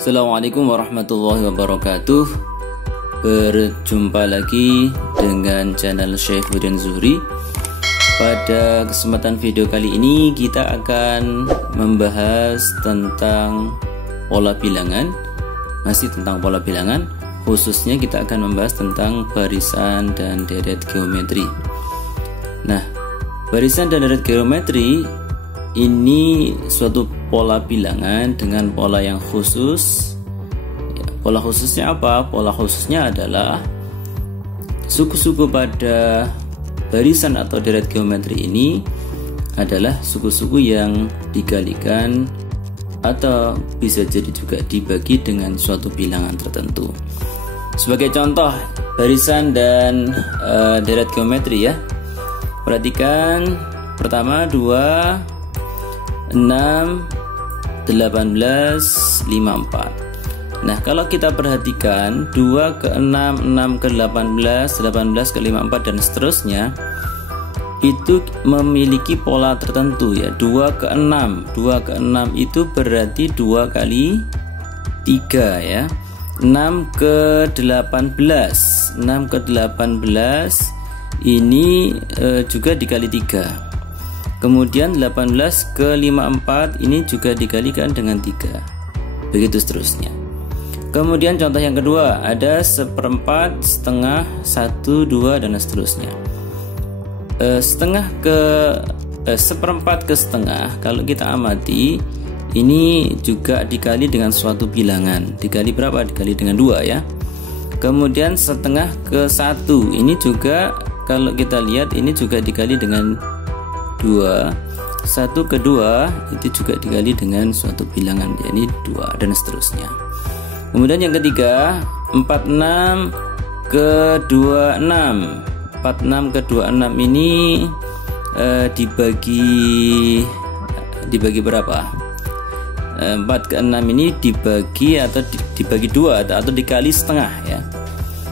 Assalamualaikum warahmatullahi wabarakatuh. Berjumpa lagi dengan channel Syaifuddin Zuhri. Pada kesempatan video kali ini kita akan membahas tentang pola bilangan. Masih tentang pola bilangan, khususnya kita akan membahas tentang barisan dan deret geometri. Nah, barisan dan deret geometri ini suatu pola bilangan dengan pola yang khusus. Pola khususnya apa? Pola khususnya adalah suku-suku pada barisan atau deret geometri ini adalah suku-suku yang dikalikan atau bisa jadi juga dibagi dengan suatu bilangan tertentu. Sebagai contoh barisan dan deret geometri ya. Perhatikan pertama 2 6, 18, 54. Nah, kalau kita perhatikan 2 ke 6, 6 ke 18, 18 ke 54 dan seterusnya, itu memiliki pola tertentu ya. 2 ke 6, 2 ke 6 itu berarti 2 kali 3 ya. 6 ke 18, 6 ke 18 ini juga dikali 3. Kemudian 18 ke 54 ini juga dikalikan dengan 3. Begitu seterusnya. Kemudian contoh yang kedua, ada 1/4, setengah, 1, 2 dan seterusnya. Seperempat ke setengah, kalau kita amati ini juga dikali dengan suatu bilangan. Dikali berapa? Dikali dengan 2 ya. Kemudian setengah ke 1, ini juga kalau kita lihat ini juga dikali dengan 2, 1 ke 2 itu juga dikali dengan suatu bilangan, yakni 2 dan seterusnya. Kemudian yang ketiga 46 ke 26, 46 ke 26 ini dibagi berapa? 4 ke 6 ini dibagi atau dibagi 2 atau dikali setengah ya.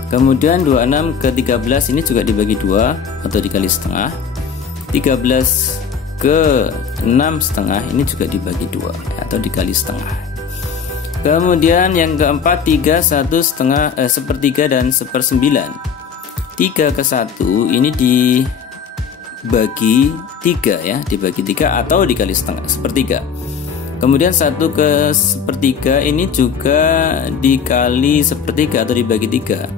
Kemudian 26 ke 13 ini juga dibagi 2 atau dikali setengah. 13 ke 6 setengah ini juga dibagi 2 atau dikali setengah. Kemudian yang keempat 3, 1 setengah, 1/3 dan 1/9. 3 ke 1 ini dibagi 3 ya, dibagi 3 atau dikali setengah, 1/3. Kemudian 1 ke 1/3 ini juga dikali 1/3 atau dibagi 3.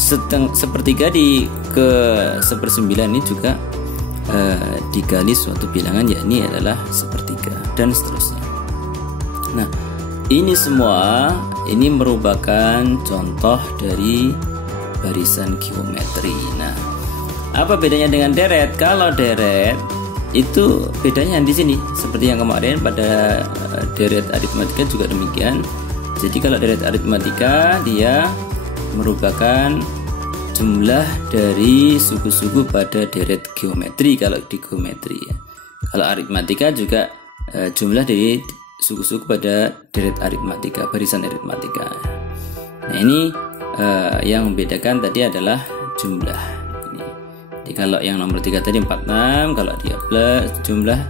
1/3 ke 1/9 ini juga dikali suatu bilangan, yakni adalah 1/3 dan seterusnya. Nah, ini semua ini merupakan contoh dari barisan geometri. Nah, apa bedanya dengan deret? Kalau deret itu bedanya di sini, seperti yang kemarin pada deret aritmatika juga demikian. Jadi kalau deret aritmatika dia merupakan jumlah dari suku-suku pada deret geometri kalau di geometri ya. Kalau aritmatika juga jumlah dari suku-suku pada deret aritmatika, barisan aritmatika. Nah, ini yang membedakan tadi adalah jumlah ini. Jadi kalau yang nomor 3 tadi 46, kalau dia plus jumlah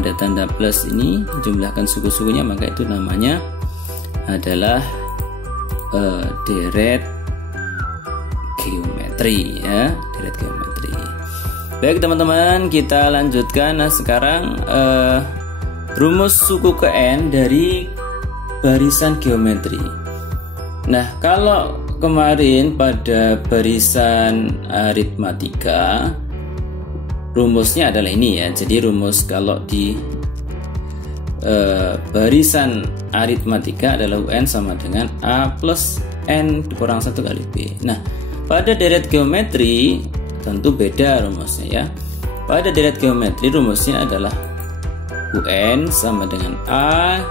ada tanda plus ini, jumlahkan suku-sukunya, maka itu namanya adalah deret geometri ya, deret geometri. Baik teman-teman, kita lanjutkan. Nah, sekarang rumus suku ke n dari barisan geometri. Nah, kalau kemarin pada barisan aritmatika rumusnya adalah ini ya. Jadi rumus kalau di barisan aritmatika adalah UN sama dengan A plus N kurang 1 kali B. Nah, pada deret geometri tentu beda rumusnya ya. Pada deret geometri rumusnya adalah UN sama dengan A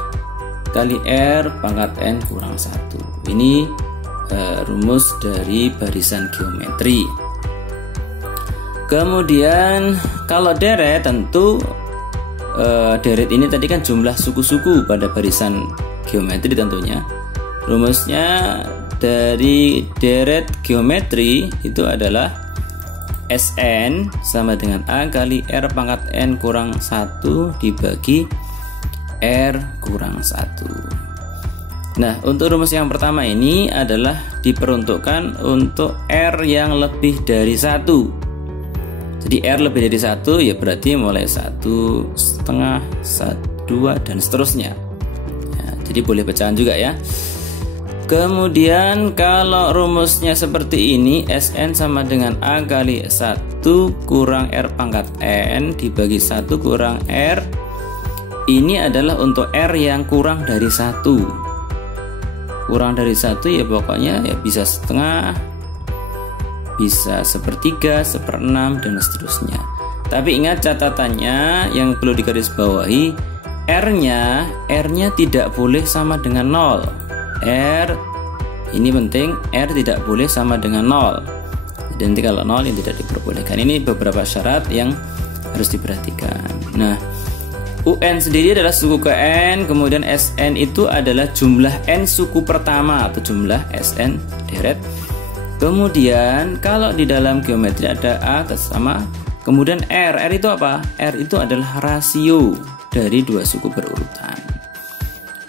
kali R pangkat N kurang 1. Ini rumus dari barisan geometri. Kemudian kalau deret tentu deret ini tadi kan jumlah suku-suku pada barisan geometri tentunya. Rumusnya dari deret geometri itu adalah Sn sama dengan A kali R pangkat N kurang 1 dibagi R kurang 1. Nah, untuk rumus yang pertama ini adalah diperuntukkan untuk R yang lebih dari 1. Jadi R lebih dari 1 ya berarti mulai 1,5, 2 dan seterusnya ya, jadi boleh pecahan juga ya. Kemudian kalau rumusnya seperti ini, Sn sama dengan A kali 1 kurang R pangkat N dibagi 1 kurang R. Ini adalah untuk R yang kurang dari 1. Kurang dari 1 ya pokoknya ya bisa setengah, bisa sepertiga, seperenam dan seterusnya. Tapi ingat catatannya yang perlu digarisbawahi, R-nya tidak boleh sama dengan 0. R ini penting, R tidak boleh sama dengan 0. Jadi nanti kalau 0 yang tidak diperbolehkan. Ini beberapa syarat yang harus diperhatikan. Nah, UN sendiri adalah suku ke N, kemudian Sn itu adalah jumlah N suku pertama atau jumlah Sn deret. Kemudian kalau di dalam geometri ada A sama, kemudian R itu apa? R itu adalah rasio dari dua suku berurutan.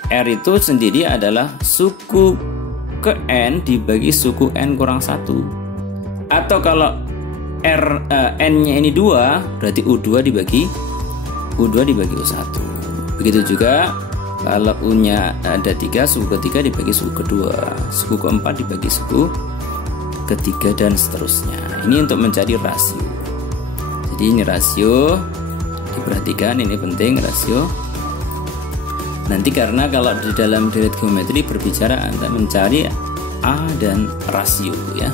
R itu sendiri adalah suku ke N dibagi suku N kurang 1. Atau kalau N-nya ini 2, berarti U2 dibagi U1. Begitu juga kalau U-nya ada 3, suku ketiga dibagi suku kedua, suku keempat dibagi suku ketiga dan seterusnya. Ini untuk mencari rasio. Jadi ini rasio, diperhatikan, ini penting rasio. Nanti karena kalau di dalam deret geometri berbicara antara mencari A dan rasio ya.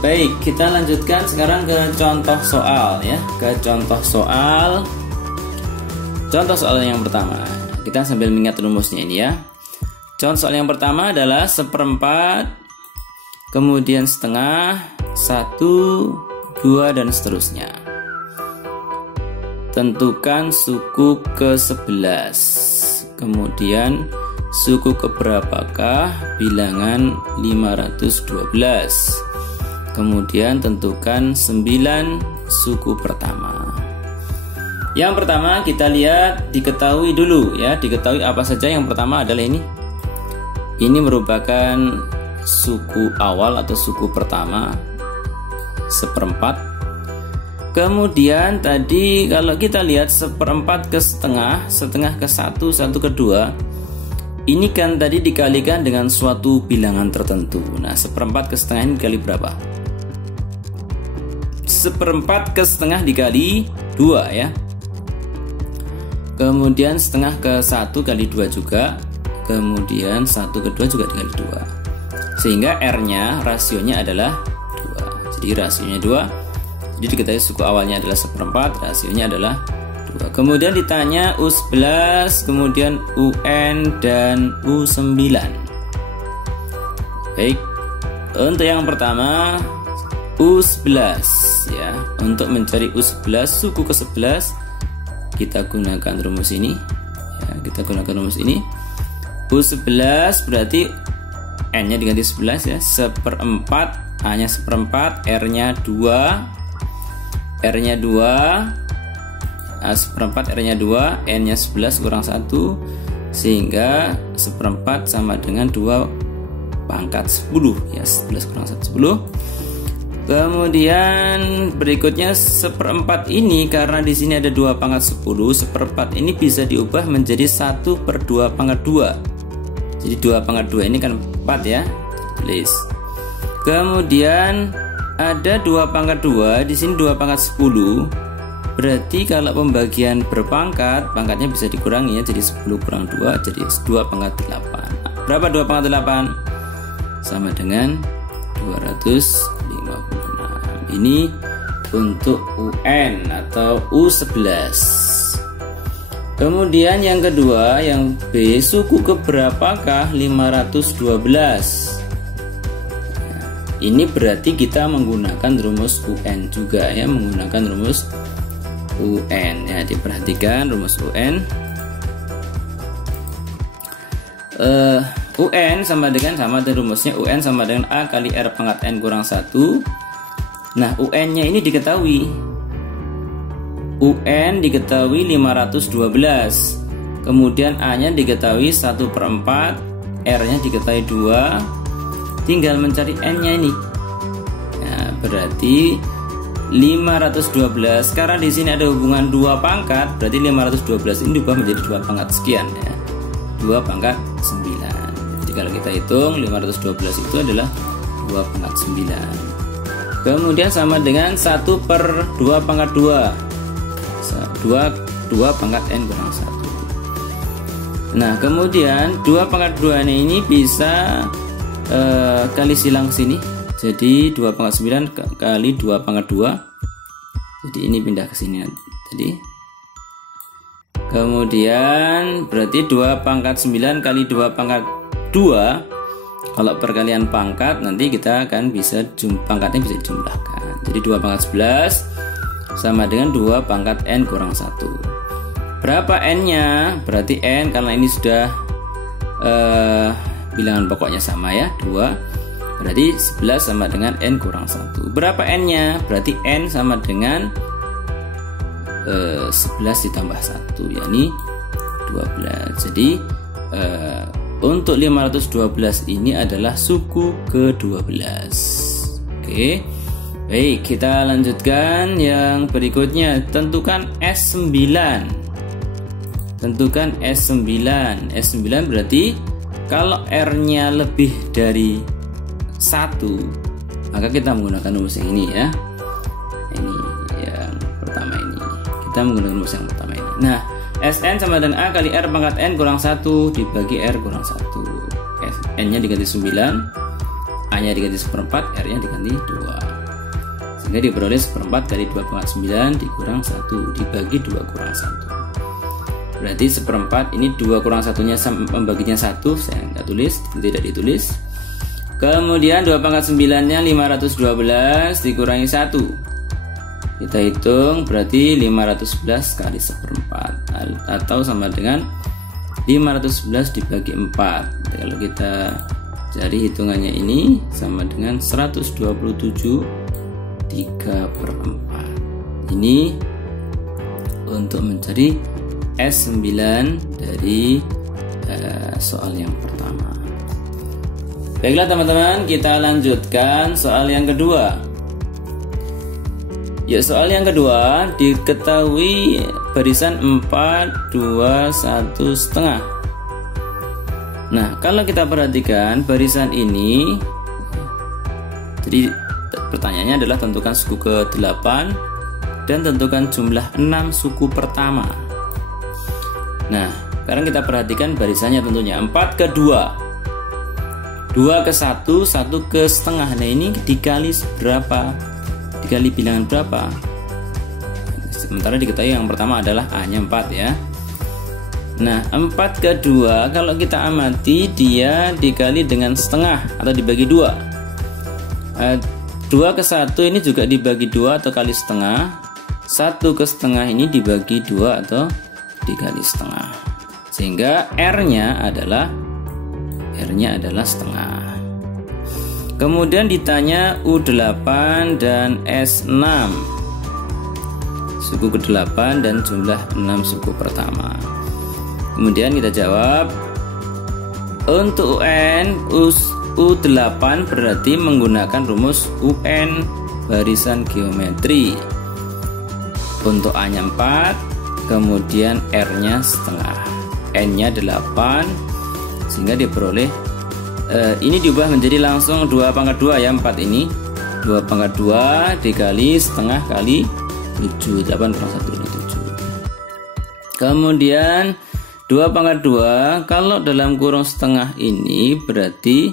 Baik, kita lanjutkan sekarang ke contoh soal ya. Ke contoh soal yang pertama. Kita sambil mengingat rumusnya ini ya. Contoh soal yang pertama adalah 1/4, kemudian setengah, 1, 2 dan seterusnya. Tentukan suku ke-11. Kemudian suku keberapakah bilangan 512. Kemudian tentukan 9 suku pertama. Yang pertama kita lihat diketahui dulu ya, diketahui apa saja. Yang pertama adalah ini. Ini merupakan suku awal atau suku pertama 1/4. Kemudian tadi kalau kita lihat 1/4 ke setengah, setengah ke 1, 1 ke 2. Ini kan tadi dikalikan dengan suatu bilangan tertentu. Nah, 1/4 ke setengah ini dikali berapa? 1/4 ke setengah dikali 2 ya. Kemudian setengah ke 1 kali 2 juga. Kemudian 1 ke 2 juga dikali 2. Sehingga R-nya rasionya adalah 2. Jadi rasionya 2. Jadi diketahui suku awalnya adalah 1/4, rasionya adalah 2. Kemudian ditanya U11, kemudian UN dan U9. Baik. Untuk yang pertama U11 ya. Untuk mencari U11 suku ke-11 kita gunakan rumus ini ya, U11 berarti N-nya diganti 11 ya, 1/4, A-nya 1/4, R-nya 2, R-nya 2, 1/4, R-nya 2, N-nya 11 kurang 1, sehingga 1/4 sama dengan 2 pangkat 10 ya, 11 kurang 1, 10. Kemudian berikutnya 1/4 ini karena di sini ada 2 pangkat 10, 1/4 ini bisa diubah menjadi 1/2 pangkat 2. Jadi 2 pangkat 2 ini kan 4 ya. Tulis. Kemudian ada 2 pangkat 2, di sini 2 pangkat 10. Berarti kalau pembagian berpangkat, pangkatnya bisa dikurangi ya, jadi 10 kurang 2 jadi 2 pangkat 8. Berapa 2 pangkat 8? Sama dengan 256. Ini untuk UN atau U11. Kemudian yang kedua, yang B, suku keberapakah 512? Ini berarti kita menggunakan rumus UN juga ya, menggunakan rumus UN ya, diperhatikan rumus UN. UN sama dengan rumusnya UN sama dengan A kali R pangkat N kurang 1. Nah, UN-nya ini diketahui. UN diketahui 512. Kemudian A-nya diketahui 1/4 R-nya diketahui 2, tinggal mencari N-nya ini. Nah, berarti 512, karena di sini ada hubungan 2 pangkat, berarti 512 ini diubah menjadi 2 pangkat sekian ya. 2 pangkat 9. Jadi kalau kita hitung 512 itu adalah 2 pangkat 9. Kemudian sama dengan 1 per 2 pangkat 2. 2 pangkat N kurang 1. Nah, kemudian 2 pangkat 2 ini bisa kali silang sini. Jadi 2 pangkat 9 kali 2 pangkat 2. Jadi ini pindah ke sini tadi. Kemudian berarti 2 pangkat 9 kali 2 pangkat 2. Kalau perkalian pangkat nanti kita akan bisa pangkatnya bisa dijumlahkan. Jadi 2 pangkat 11 sama dengan 2 pangkat N kurang 1. Berapa N-nya? Berarti N karena ini sudah bilangan pokoknya sama ya, 2. Berarti 11 sama dengan N kurang 1. Berapa N-nya? Berarti N sama dengan 11 ditambah 1, yakni 12. Jadi untuk 512 ini adalah suku ke-12. Oke. Baik, kita lanjutkan yang berikutnya. Tentukan S9. Tentukan S9. S9 berarti kalau R-nya lebih dari 1, maka kita menggunakan rumus yang ini ya. Ini yang pertama ini. Kita menggunakan rumus yang pertama ini. Nah, Sn sama dengan A kali R pangkat N kurang 1 dibagi R kurang 1. N-nya diganti 9, A-nya diganti 1/4, R-nya diganti 2. Sehingga diperoleh 1/4 dari 2 pangkat 9 dikurang 1 dibagi 2 kurang 1. Berarti 1/4 ini 2 kurang 1-nya membaginya 1, saya nggak tulis, tidak ditulis. Kemudian 2 pangkat 9-nya 512 dikurangi 1. Kita hitung berarti 511 kali 1/4 atau sama dengan 511 dibagi 4. Kalau kita cari hitungannya ini sama dengan 127 3/4. Ini untuk mencari S9 dari soal yang pertama. Baiklah teman-teman, kita lanjutkan soal yang kedua. Ya, soal yang kedua diketahui barisan 4, 2, 1 setengah. Nah, kalau kita perhatikan barisan ini, jadi pertanyaannya adalah tentukan suku ke-8 dan tentukan jumlah 6 suku pertama. Nah, sekarang kita perhatikan barisannya tentunya 4 ke 2. 2 ke 1, 1 ke setengah. Nah, ini dikali berapa? Dikali bilangan berapa? Sementara diketahui yang pertama adalah A-nya 4 ya. Nah, 4 ke 2 kalau kita amati dia dikali dengan setengah atau dibagi 2. 2 ke 1 ini juga dibagi 2 atau kali setengah. 1 ke setengah ini dibagi 2 atau dikali setengah. Sehingga R-nya adalah setengah. Kemudian ditanya U8 dan S6. Suku ke-8 dan jumlah 6 suku pertama. Kemudian kita jawab untuk UN U8 berarti menggunakan rumus UN barisan geometri. Untuk A-nya 4, kemudian R-nya setengah, N-nya 8, sehingga diperoleh ini diubah menjadi langsung 2 pangkat 2 ya, 4 ini 2 pangkat 2 dikali setengah kali 7, 8 kurang 1 ini 7. Kemudian 2 pangkat 2 kalau dalam kurung setengah ini berarti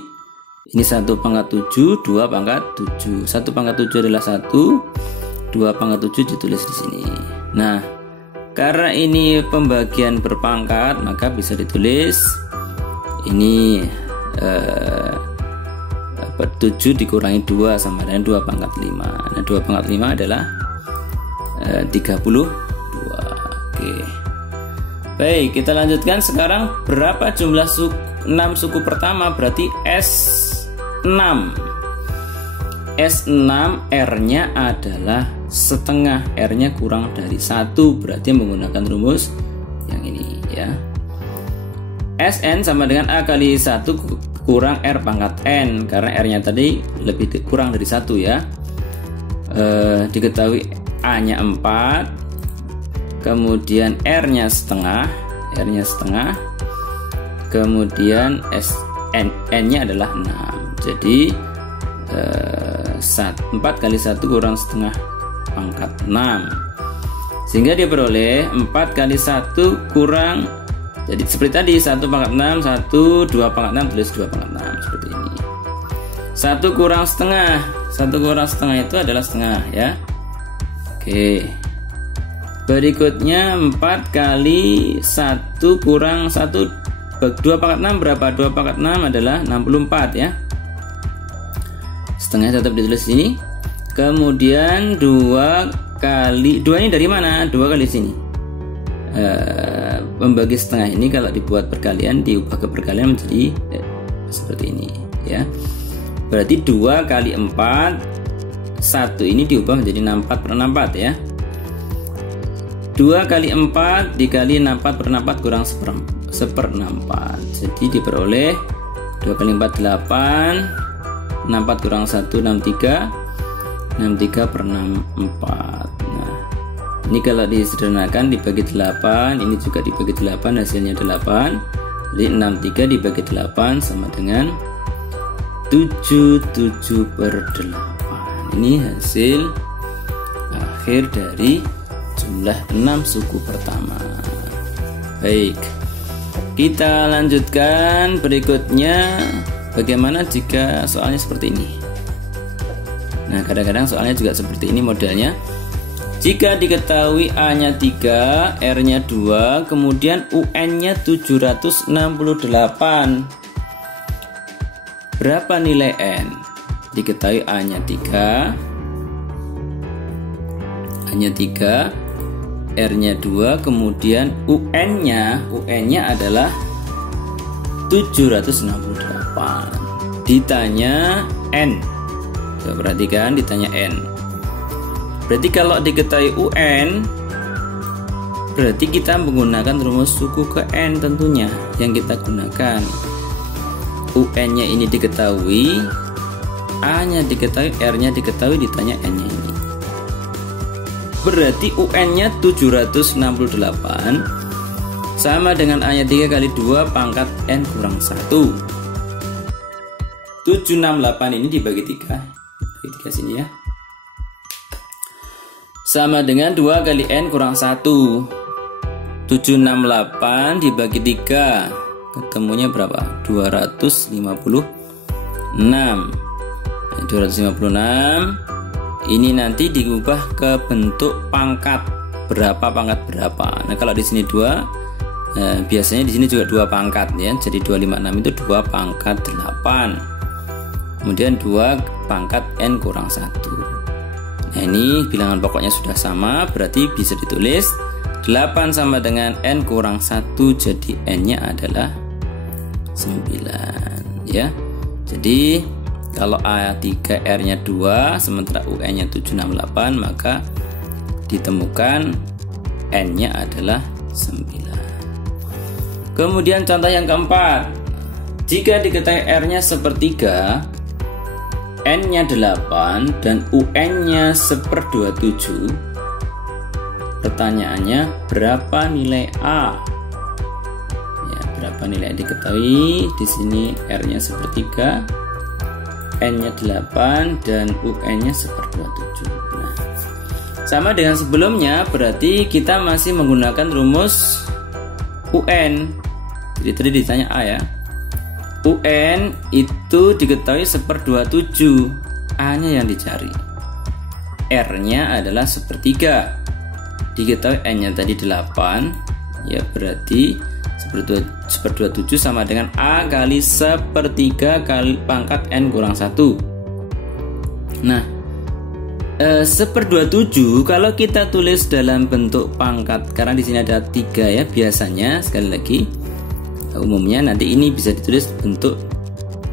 ini 1 pangkat 7, 2 pangkat 7. 1 pangkat 7 adalah 1, 2 pangkat 7 ditulis di sini. Nah, karena ini pembagian berpangkat maka bisa ditulis ini 7 dikurangi 2 sama dengan 2 pangkat 5. Nah, 2 pangkat 5 adalah 32. Oke. Baik, kita lanjutkan sekarang. Berapa jumlah 6 suku pertama? Berarti S6. S6 R-nya adalah setengah, R-nya kurang dari 1, berarti menggunakan rumus yang ini ya. Sn sama dengan A kali 1 kurang R pangkat N, karena R nya tadi lebih kurang dari 1 ya. Diketahui A nya 4, kemudian R nya setengah, kemudian N nya adalah 6. Jadi 4 kali 1 kurang setengah pangkat 6, sehingga diperoleh 4 kali 1 kurang, jadi seperti tadi 1 pangkat 6, 2 pangkat 6, tulis 2 pangkat 6 seperti ini. 1 kurang setengah itu adalah setengah ya. Oke, berikutnya 4 kali 1 kurang 1, 2 pangkat 6 berapa? 2 pangkat 6 adalah 64 ya. Setengah tetap ditulis sini. Kemudian 2 kali 2 ini dari mana? 2 kali sini. Membagi setengah ini kalau dibuat perkalian, diubah ke perkalian menjadi seperti ini ya. Berarti 2 kali 4, 1 ini diubah menjadi 64/64 ya. 2 kali 4 dikali 64/64 kurang 1/64. Jadi diperoleh 2 kali 4 8, 64 kurang 1 63, 63/64. Nah, ini kalau disederhanakan dibagi 8, ini juga dibagi 8, hasilnya 8. Jadi 63 dibagi 8 sama dengan 77/8. Ini hasil akhir dari jumlah 6 suku pertama. Baik, kita lanjutkan berikutnya. Bagaimana jika soalnya seperti ini? Nah, kadang-kadang soalnya juga seperti ini modelnya. Jika diketahui A-nya 3, R-nya 2, kemudian UN-nya 768. Berapa nilai N? Diketahui A-nya 3, R-nya 2, kemudian UN-nya adalah 768. Ditanya N. Coba perhatikan, ditanya N. Berarti kalau diketahui UN, berarti kita menggunakan rumus suku ke N tentunya yang kita gunakan. UN-nya ini diketahui, A-nya diketahui, R-nya diketahui, ditanya N-nya ini. Berarti UN-nya 768 sama dengan A-nya 3 kali 2 pangkat N kurang 1. 768 ini dibagi 3. Bagi 3 sini ya. Sama dengan 2 kali N kurang 1. 768 dibagi 3. Ketemunya berapa? 256. 256 ini nanti diubah ke bentuk pangkat berapa. Nah, kalau di sini 2, biasanya di sini juga 2 pangkat ya. Jadi 256 itu 2 pangkat 8. Kemudian 2 pangkat N kurang 1. Nah, ini bilangan pokoknya sudah sama, berarti bisa ditulis 8 sama dengan N kurang 1, jadi N-nya adalah 9 ya. Jadi kalau A3 R-nya 2 sementara UN-nya 768, maka ditemukan N-nya adalah 9. Kemudian contoh yang keempat, jika diketahui R-nya 1/3, N-nya 8 dan UN-nya 1/27, pertanyaannya berapa nilai A? Ya, berapa nilai diketahui? Di sini R-nya 1/3, N-nya 8 dan UN-nya 1/27. Nah, sama dengan sebelumnya, berarti kita masih menggunakan rumus UN. Jadi tadi ditanya A ya. UN itu diketahui 1/27, A-nya yang dicari. R-nya adalah 1/3. Diketahui N-nya tadi 8, ya berarti 1/27 sama dengan A kali 1/3 kali pangkat N kurang 1. Nah, 1/27 kalau kita tulis dalam bentuk pangkat, karena di sini ada 3 ya, biasanya sekali lagi umumnya nanti ini bisa ditulis bentuk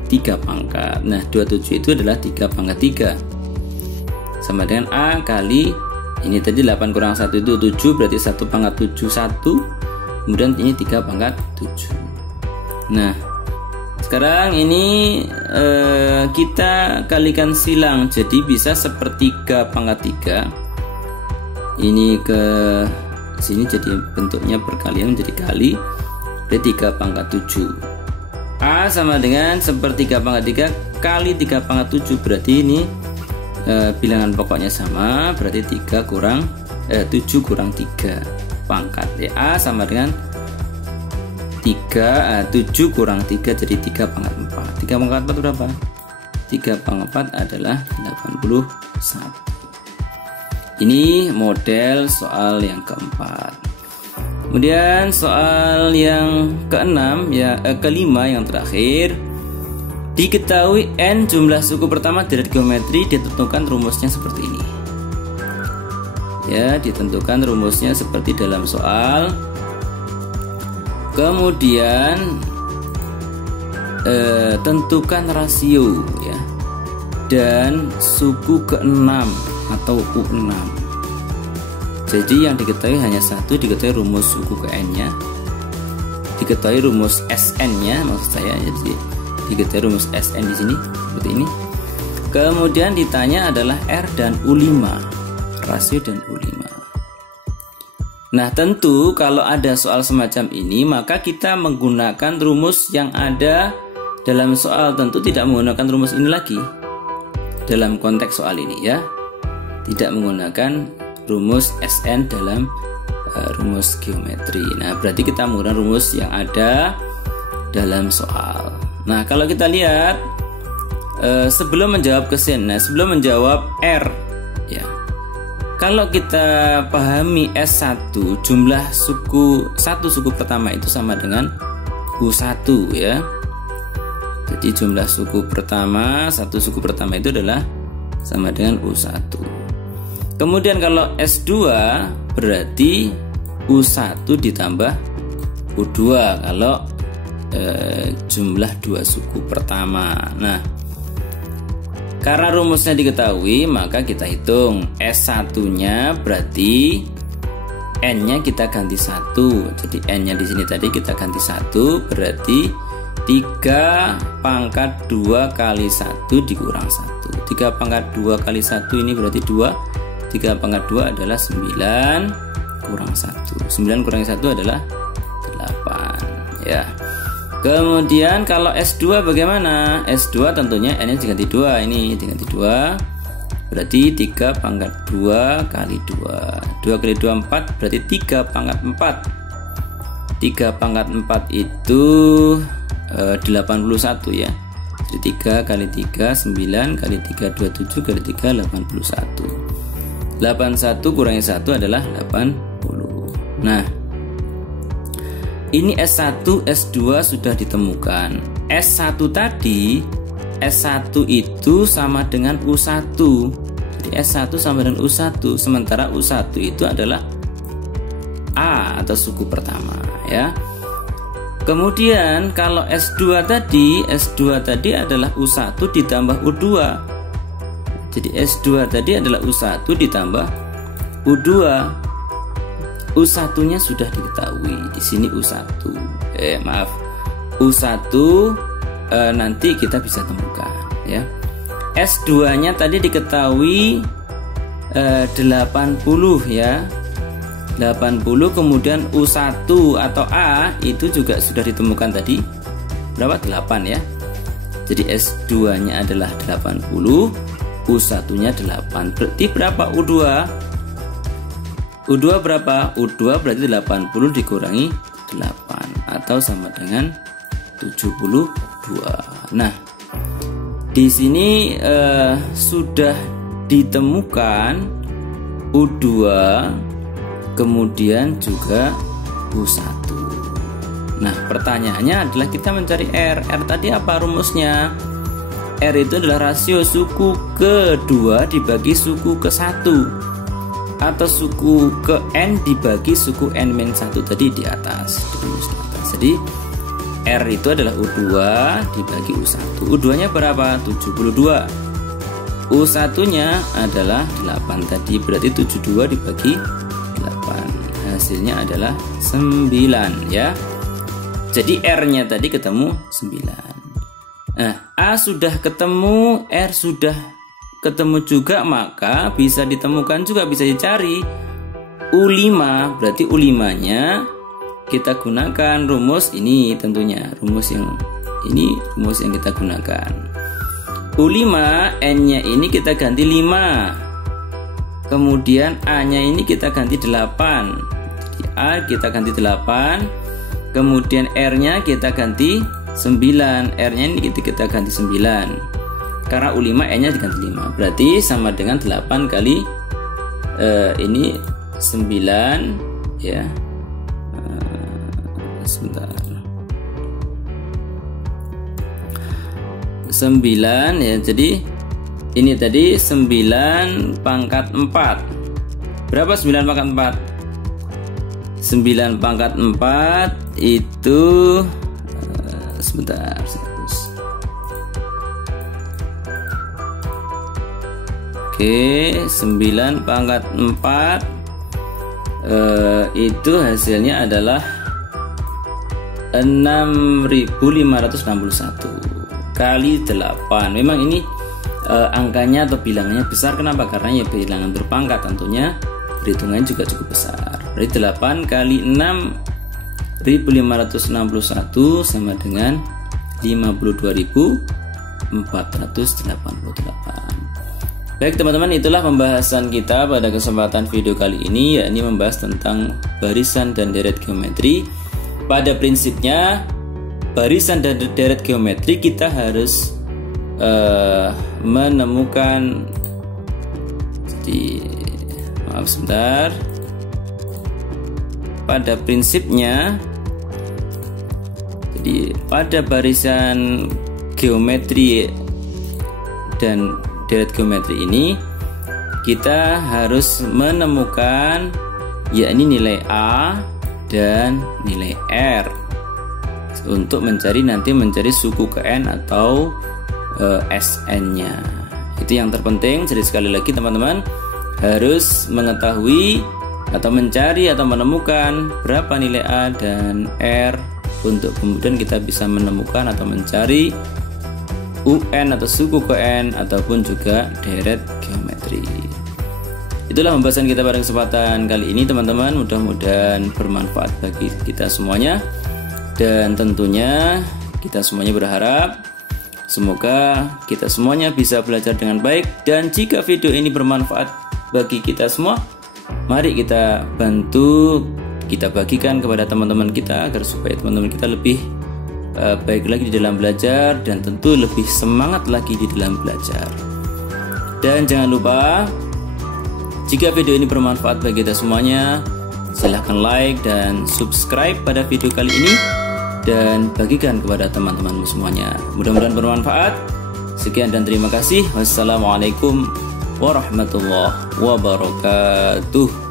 3 pangkat. Nah, 27 itu adalah 3 pangkat 3 sama dengan A kali ini tadi 8 kurang 1 itu 7, berarti 1 pangkat 7 1, kemudian ini 3 pangkat 7. Nah, sekarang ini kita kalikan silang, jadi bisa 1/3 pangkat 3. Ini ke sini jadi bentuknya perkalian menjadi kali, berarti 3 pangkat 7. A sama dengan 1/3 pangkat 3 kali 3 pangkat 7, berarti ini bilangan pokoknya sama, berarti 7 kurang 3 pangkat. A sama dengan 7 kurang 3, jadi 3 pangkat 4. 3 pangkat 4 berapa? 3 pangkat 4 adalah 81. Ini model soal yang keempat. Kemudian soal yang keenam, kelima yang terakhir. Diketahui n jumlah suku pertama dari geometri, ditentukan rumusnya seperti ini. Ya, ditentukan rumusnya seperti dalam soal. Kemudian tentukan rasio ya, dan suku ke-6 atau U6. Jadi yang diketahui hanya satu, diketahui rumus suku ke n-nya, diketahui rumus Sn-nya maksud saya. Jadi diketahui rumus Sn di sini seperti ini. Kemudian ditanya adalah R dan U5, rasio dan U5. Nah, tentu kalau ada soal semacam ini, maka kita menggunakan rumus yang ada dalam soal, tentu tidak menggunakan rumus ini lagi. Dalam konteks soal ini ya, tidak menggunakan rumus Sn dalam rumus geometri. Nah, berarti kita menggunakan rumus yang ada dalam soal. Nah, kalau kita lihat sebelum menjawab sebelum menjawab R ya, kalau kita pahami S1, jumlah satu suku pertama itu sama dengan U1 ya. Jadi jumlah suku pertama, satu suku pertama itu adalah sama dengan U1. Kemudian kalau S2 berarti U1 ditambah U2 kalau jumlah 2 suku pertama. Nah, karena rumusnya diketahui, maka kita hitung S1-nya berarti N-nya kita ganti 1. Jadi N-nya di sini tadi kita ganti 1, berarti 3 pangkat 2 kali 1 dikurang 1. 3 pangkat 2 kali 1 ini berarti 2. 3 pangkat 2 adalah 9 kurang 1. 9 kurang 1 adalah 8 ya. Kemudian kalau S2 bagaimana? S2 tentunya N-nya diganti 2, ini diganti 2, berarti 3 pangkat 2 kali 2. 2 kali 2 4, berarti 3 pangkat 4. 3 pangkat 4 itu 81 ya. Jadi 3 kali 3 9 kali 3 27 kali 3 81. 81 kurangi 1 adalah 80. Nah, ini S1, S2 sudah ditemukan. S1 tadi, S1 itu sama dengan U1. Jadi S1 sama dengan U1, sementara U1 itu adalah A atau suku pertama ya. Kemudian kalau S2 tadi adalah U1 ditambah U2. Jadi S2 tadi adalah U1 ditambah U2. U1-nya sudah diketahui, di sini U1. U1 nanti kita bisa temukan ya. S2-nya tadi diketahui 80 ya. 80, kemudian U1 atau A itu juga sudah ditemukan tadi. Berapa? 8 ya. Jadi S2-nya adalah 80, U1-nya 8. Berarti berapa U2? U2 berapa? U2 berarti 80 dikurangi 8 atau sama dengan 72. Nah, di sini sudah ditemukan U2, kemudian juga U1. Nah, pertanyaannya adalah kita mencari R. R tadi apa rumusnya? R itu adalah rasio suku kedua dibagi suku ke-1, atau suku ke N dibagi suku N-1 tadi di atas, Jadi R itu adalah U2 dibagi U1. U2-nya berapa? 72. U1-nya adalah 8 tadi, berarti 72 dibagi 8. Hasilnya adalah 9 ya. Jadi R-nya tadi ketemu 9. Nah, A sudah ketemu, R sudah ketemu juga, maka bisa ditemukan juga, bisa dicari U5. Berarti U5-nya kita gunakan rumus ini, tentunya rumus yang ini, rumus yang kita gunakan. U5, N-nya ini kita ganti 5. Kemudian A-nya ini kita ganti 8. Jadi A kita ganti 8. Kemudian R-nya kita ganti 9. R-nya ini kita ganti 9. Karena U5, N-nya diganti 5. Berarti sama dengan 8 kali ini 9 ya. Sebentar. 9 ya. Jadi ini tadi 9 pangkat 4. Berapa 9 pangkat 4? 9 pangkat 4 itu sebentar. Oke, 9 pangkat 4 itu hasilnya adalah 6.561 kali 8. Memang ini angkanya atau bilangannya besar. Kenapa? Karena ya bilangan berpangkat, tentunya perhitungannya juga cukup besar. Berarti 8 kali 6.561 sama dengan 52.488. Baik teman-teman, itulah pembahasan kita pada kesempatan video kali ini, yakni membahas tentang barisan dan deret geometri. Pada prinsipnya barisan dan deret geometri kita harus menemukan, jadi maaf sebentar, pada prinsipnya jadi pada barisan geometri dan deret geometri ini kita harus menemukan yakni nilai A dan nilai R untuk mencari suku ke N atau SN-nya. Itu yang terpenting. Jadi sekali lagi teman-teman harus mengetahui atau mencari atau menemukan berapa nilai A dan R untuk kemudian kita bisa menemukan atau mencari UN atau suku ke N ataupun juga deret geometri. Itulah pembahasan kita pada kesempatan kali ini teman-teman. Mudah-mudahan bermanfaat bagi kita semuanya, dan tentunya kita semuanya berharap semoga kita semuanya bisa belajar dengan baik. Dan jika video ini bermanfaat bagi kita semua, mari kita bantu, kita bagikan kepada teman-teman kita agar supaya teman-teman kita lebih baik lagi di dalam belajar dan tentu lebih semangat lagi di dalam belajar. Dan jangan lupa, jika video ini bermanfaat bagi kita semuanya, silahkan like dan subscribe pada video kali ini dan bagikan kepada teman-temanmu semuanya. Mudah-mudahan bermanfaat. Sekian dan terima kasih. Wassalamualaikum warahmatullahi wabarakatuh.